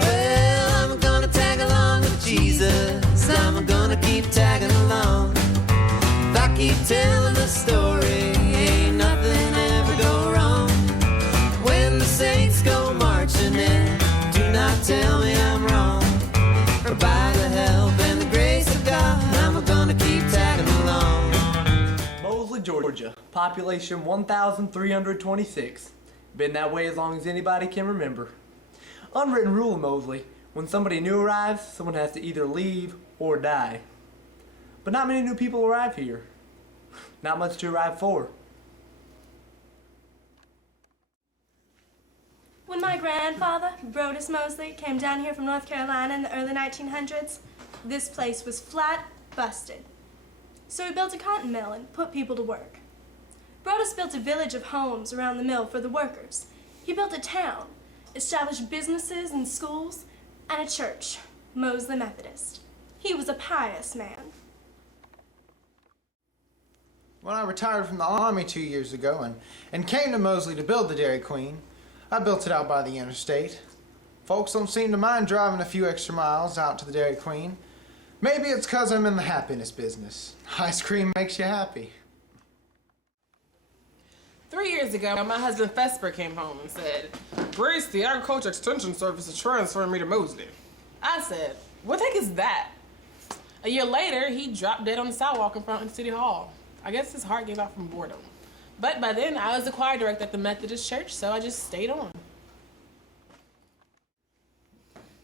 Well, I'm gonna tag along with Jesus. I'm gonna keep tagging along. If I keep telling the story, ain't nothing ever go wrong. When the saints go marching in, do not tell me I'm wrong. For by the help and the grace of God, I'm gonna keep tagging along. Mosley, Georgia, population 1,326. Been that way as long as anybody can remember. Unwritten rule of Mosley, when somebody new arrives, someone has to either leave or die. But not many new people arrive here. Not much to arrive for. When my grandfather, Brodus Mosley, came down here from North Carolina in the early 1900s, this place was flat busted. So he built a cotton mill and put people to work. Brodus built a village of homes around the mill for the workers. He built a town, established businesses and schools, and a church, Mosley Methodist. He was a pious man. When I retired from the Army 2 years ago and came to Mosley to build the Dairy Queen, I built it out by the interstate. Folks don't seem to mind driving a few extra miles out to the Dairy Queen. Maybe it's 'cause I'm in the happiness business. Ice cream makes you happy. 3 years ago, my husband Vesper came home and said, "Grace, the Agriculture Extension Service is transferring me to Mosley." I said, "What the heck is that?" A year later, he dropped dead on the sidewalk in front of City Hall. I guess his heart gave out from boredom. But by then, I was the choir director at the Methodist Church, so I just stayed on.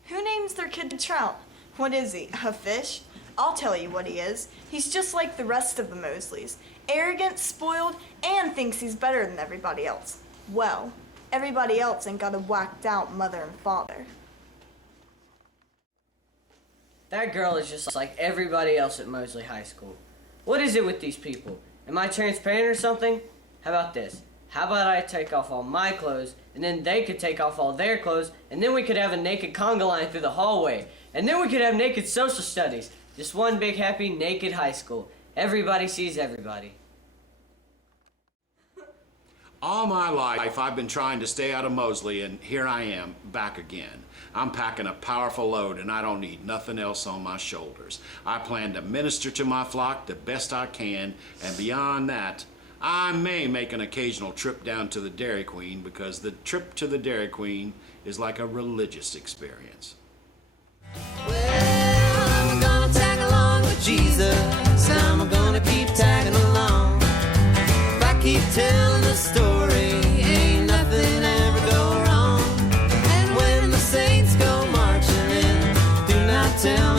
Who names their kid Trout? What is he, a fish? I'll tell you what he is. He's just like the rest of the Mosleys. Arrogant, spoiled, and thinks he's better than everybody else. Well, everybody else ain't got a whacked out mother and father. That girl is just like everybody else at Mosley High School. What is it with these people? Am I transparent or something? How about this? How about I take off all my clothes, and then they could take off all their clothes, and then we could have a naked conga line through the hallway, and then we could have naked social studies. Just one big happy naked high school. Everybody sees everybody. All my life, I've been trying to stay out of Mosley, and here I am, back again. I'm packing a powerful load, and I don't need nothing else on my shoulders. I plan to minister to my flock the best I can, and beyond that, I may make an occasional trip down to the Dairy Queen, because the trip to the Dairy Queen is like a religious experience. Well, I'm gonna tag along with Jesus. I'm gonna keep tagging along. If I keep telling the story, ain't nothing ever go wrong. And when the saints go marching in, do not tell